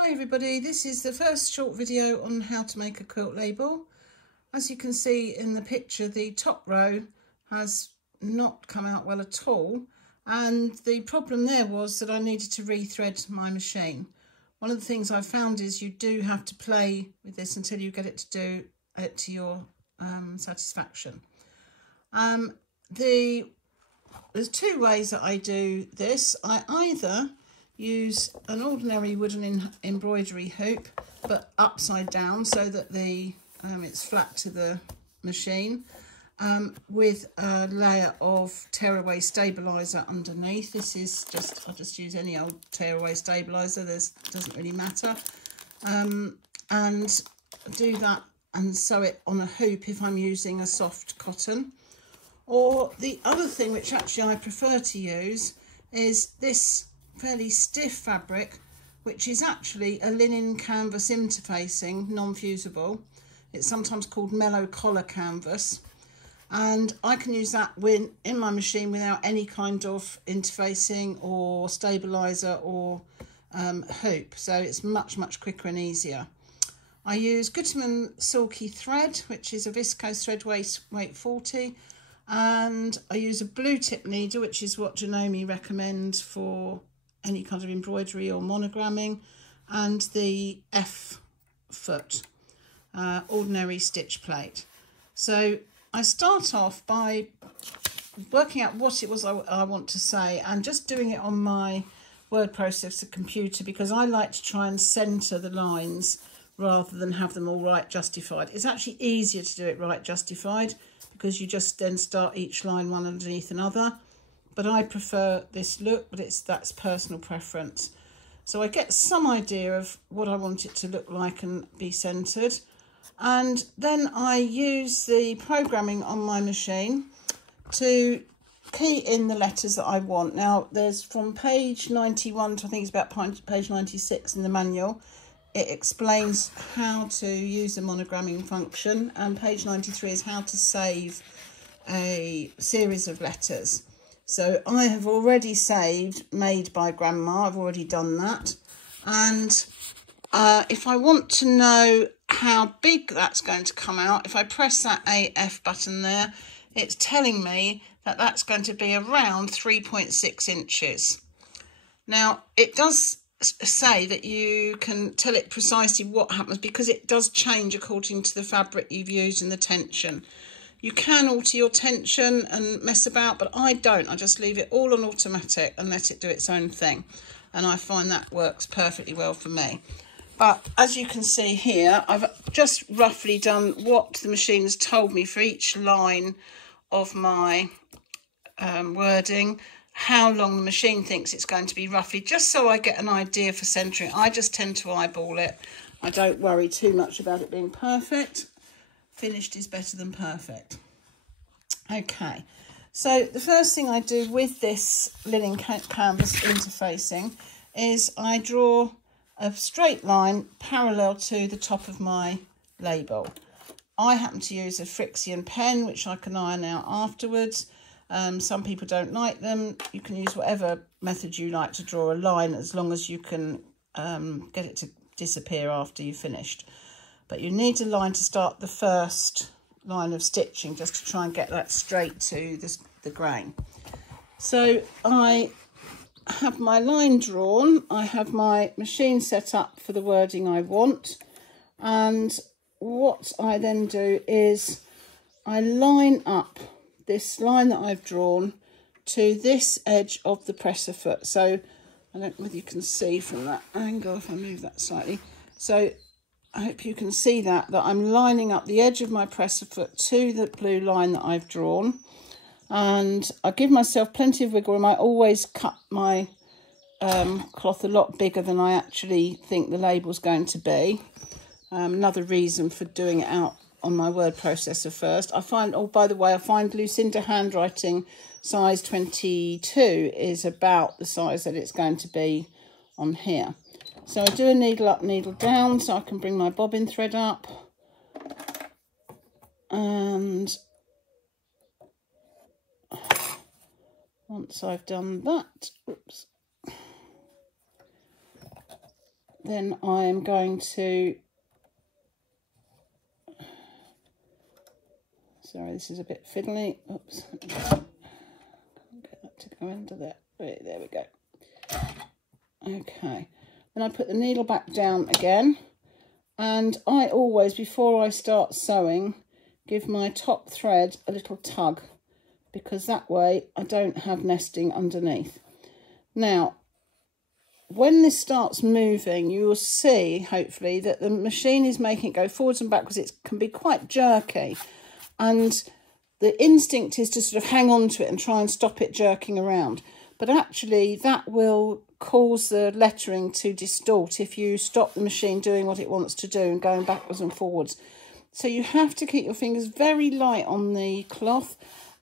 Hi everybody, this is the first short video on how to make a quilt label. As you can see in the picture, the top row has not come out well at all, and the problem there was that I needed to rethread my machine. One of the things I found is you do have to play with this until you get it to do it to your satisfaction. There's two ways that I do this. I either use an ordinary wooden embroidery hoop but upside down so that it's flat to the machine, with a layer of tearaway stabilizer underneath. This is I'll just use any old tearaway stabilizer, doesn't really matter, and do that and sew it on a hoop if I'm using a soft cotton. Or the other thing, which actually I prefer to use, is this fairly stiff fabric, which is actually a linen canvas interfacing, non-fusible. It's sometimes called mellow collar canvas, and I can use that in my machine without any kind of interfacing or stabilizer or hoop, so it's much quicker and easier. I use Gutermann Silky Thread, which is a viscose thread, weight 40, and I use a blue tip needle, which is what Janome recommends for any kind of embroidery or monogramming, and the F foot ordinary stitch plate. So I start off by working out what it was I want to say and just doing it on my word processor computer, because I like to try and centre the lines rather than have them all right justified. It's actually easier to do it right justified because you just then start each line one underneath another. But I prefer this look, but that's personal preference. So I get some idea of what I want it to look like and be centred. And then I use the programming on my machine to key in the letters that I want. Now, there's from page 91 to I think it's about page 96 in the manual. It explains how to use the monogramming function, and page 93 is how to save a series of letters. So I have already saved Made by Grandma. I've already done that. And if I want to know how big that's going to come out, if I press that AF button there, it's telling me that that's going to be around 3.6 inches. Now, it does say that you can tell it precisely what happens because it does change according to the fabric you've used and the tension. You can alter your tension and mess about, but I don't. I just leave it all on automatic and let it do its own thing. And I find that works perfectly well for me. But as you can see here, I've just roughly done what the machine has told me for each line of my wording, how long the machine thinks it's going to be roughly, just so I get an idea for centering. I just tend to eyeball it. I don't worry too much about it being perfect. Finished is better than perfect. Okay, so the first thing I do with this linen canvas interfacing is I draw a straight line parallel to the top of my label. I happen to use a Frixion pen, which I can iron out afterwards. Some people don't like them. You can use whatever method you like to draw a line, as long as you can get it to disappear after you've finished. But you need a line to start the first line of stitching, just to try and get that straight to the grain. So I have my line drawn, I have my machine set up for the wording I want, and what I then do is I line up this line that I've drawn to this edge of the presser foot. So I don't know whether you can see from that angle if I move that slightly. So I hope you can see that I'm lining up the edge of my presser foot to the blue line that I've drawn. And I give myself plenty of wiggle room. I always cut my cloth a lot bigger than I actually think the label's going to be. Another reason for doing it out on my word processor first. I find, oh, by the way, I find Lucinda handwriting size 22 is about the size that it's going to be on here. So I do a needle up, needle down, so I can bring my bobbin thread up. And once I've done that, oops, then I am going to, sorry, this is a bit fiddly. Oops. Get that to go into there. There we go. Okay. Then I put the needle back down again. And I always, before I start sewing, give my top thread a little tug, because that way I don't have nesting underneath. Now, when this starts moving, you will see, hopefully, that the machine is making it go forwards and backwards. It can be quite jerky. And the instinct is to sort of hang on to it and try and stop it jerking around. But actually, that will cause the lettering to distort if you stop the machine doing what it wants to do and going backwards and forwards. So you have to keep your fingers very light on the cloth.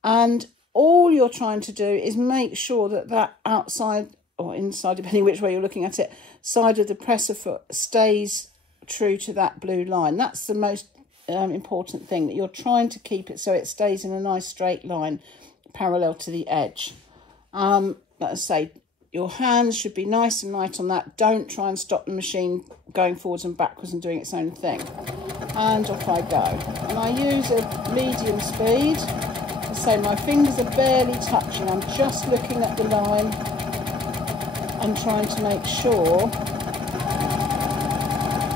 And all you're trying to do is make sure that that outside or inside, depending which way you're looking at it, side of the presser foot stays true to that blue line. That's the most important thing, that you're trying to keep it so it stays in a nice straight line parallel to the edge. Like I say, your hands should be nice and light on that. Don't try and stop the machine going forwards and backwards and doing its own thing. And off I go. And I use a medium speed. So my fingers are barely touching. I'm just looking at the line and trying to make sure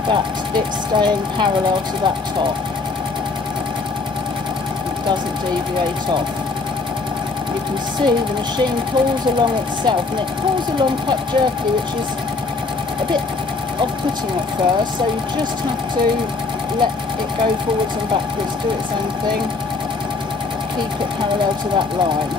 that it's staying parallel to that top. It doesn't deviate off. You can see the machine pulls along itself, and it pulls along quite jerky, which is a bit off-putting at first, so you just have to let it go forwards and backwards, do its own thing, keep it parallel to that line.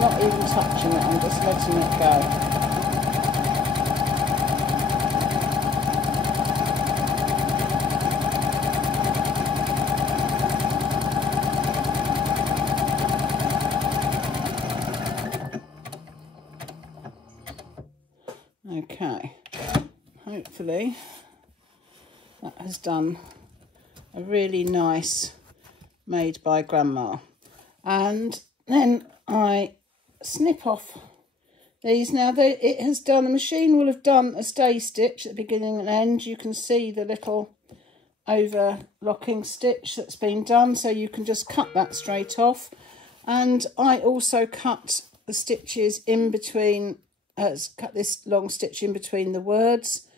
Not even touching it, I'm just letting it go. Okay, hopefully that has done a really nice made by Grandma. And then I snip off these. Now it has done, the machine will have done a stay stitch at the beginning and end. You can see the little overlocking stitch that's been done, so you can just cut that straight off. And I also cut the stitches in between, cut this long stitch in between the words.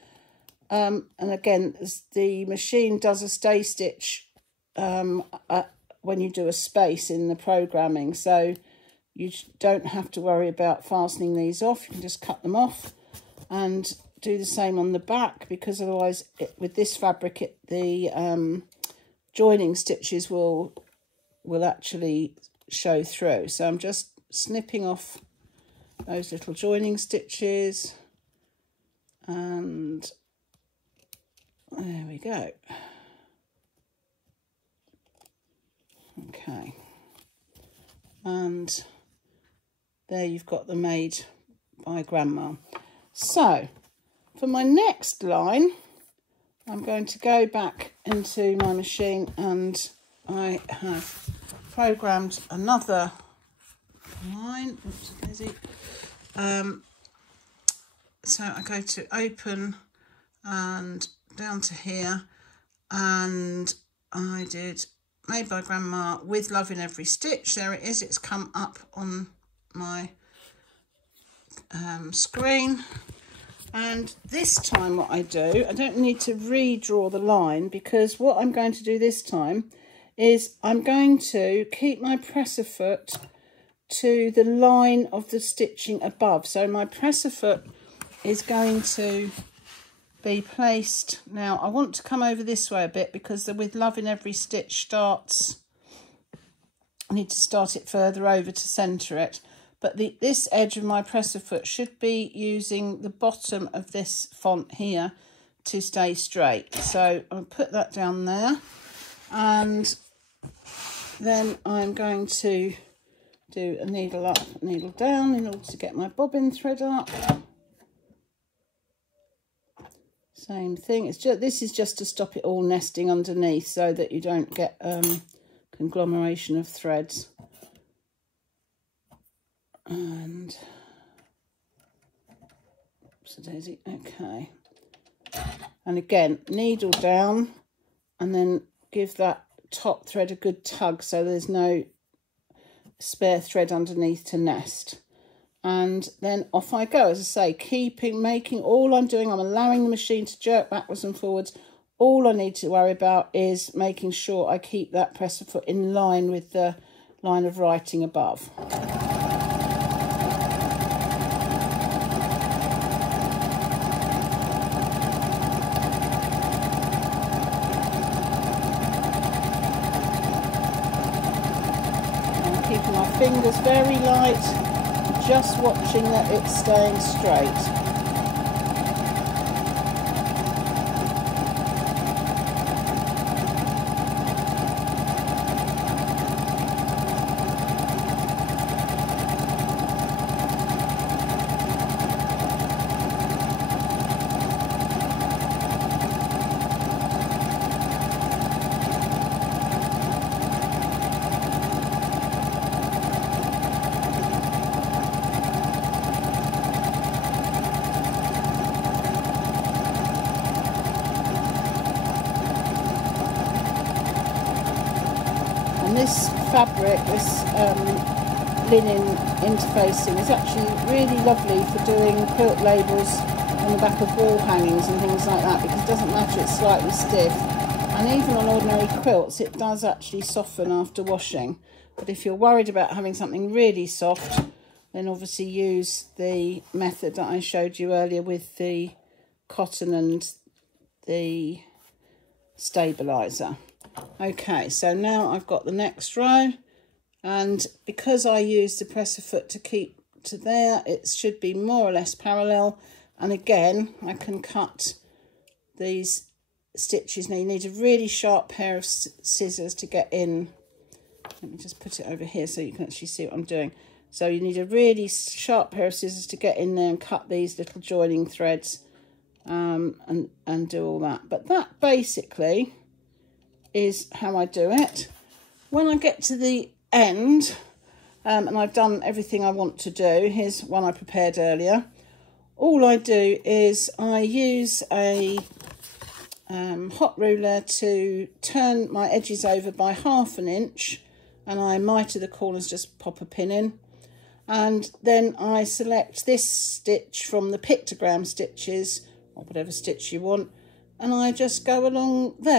And again, the machine does a stay stitch when you do a space in the programming, so you don't have to worry about fastening these off. You can just cut them off and do the same on the back, because otherwise with this fabric the joining stitches will actually show through. So I'm just snipping off those little joining stitches, and there we go. Okay, and there you've got the made by Grandma. So for my next line, I'm going to go back into my machine, and I have programmed another line. Oops, Lizzie. So I go to open and down to here, and I did made by Grandma with love in every stitch. There it is, it's come up on my screen. And this time what I do, I don't need to redraw the line, because what I'm going to do this time is I'm going to keep my presser foot to the line of the stitching above. So my presser foot is going to be placed, now I want to come over this way a bit, because the with love in every stitch starts, I need to start it further over to centre it. But this edge of my presser foot should be using the bottom of this font here to stay straight. So I'll put that down there, and then I'm going to do a needle up, needle down in order to get my bobbin thread up. Same thing. It's just, this is just to stop it all nesting underneath, so that you don't get conglomeration of threads. And so daisy, okay. And again, needle down and then give that top thread a good tug so there's no spare thread underneath to nest. And then off I go, as I say, making all I'm doing, I'm allowing the machine to jerk backwards and forwards. All I need to worry about is making sure I keep that presser foot in line with the line of writing above. Keeping my fingers very light, just watching that it's staying straight. And this fabric, this linen interfacing is actually really lovely for doing quilt labels on the back of wall hangings and things like that, because it doesn't matter, it's slightly stiff. And even on ordinary quilts, it does actually soften after washing. But if you're worried about having something really soft, then obviously use the method that I showed you earlier with the cotton and the stabilizer. Okay, so now I've got the next row, and because I used the presser foot to keep to there, it should be more or less parallel. And again, I can cut these stitches. Now you need a really sharp pair of scissors to get in. Let me just put it over here so you can actually see what I'm doing. So you need a really sharp pair of scissors to get in there and cut these little joining threads and do all that. But that basically is how I do it. When I get to the end, and I've done everything I want to do, here's one I prepared earlier. All I do is I use a hot ruler to turn my edges over by ½ an inch, and I miter the corners, just pop a pin in, and then I select this stitch from the pictogram stitches, or whatever stitch you want, and I just go along there.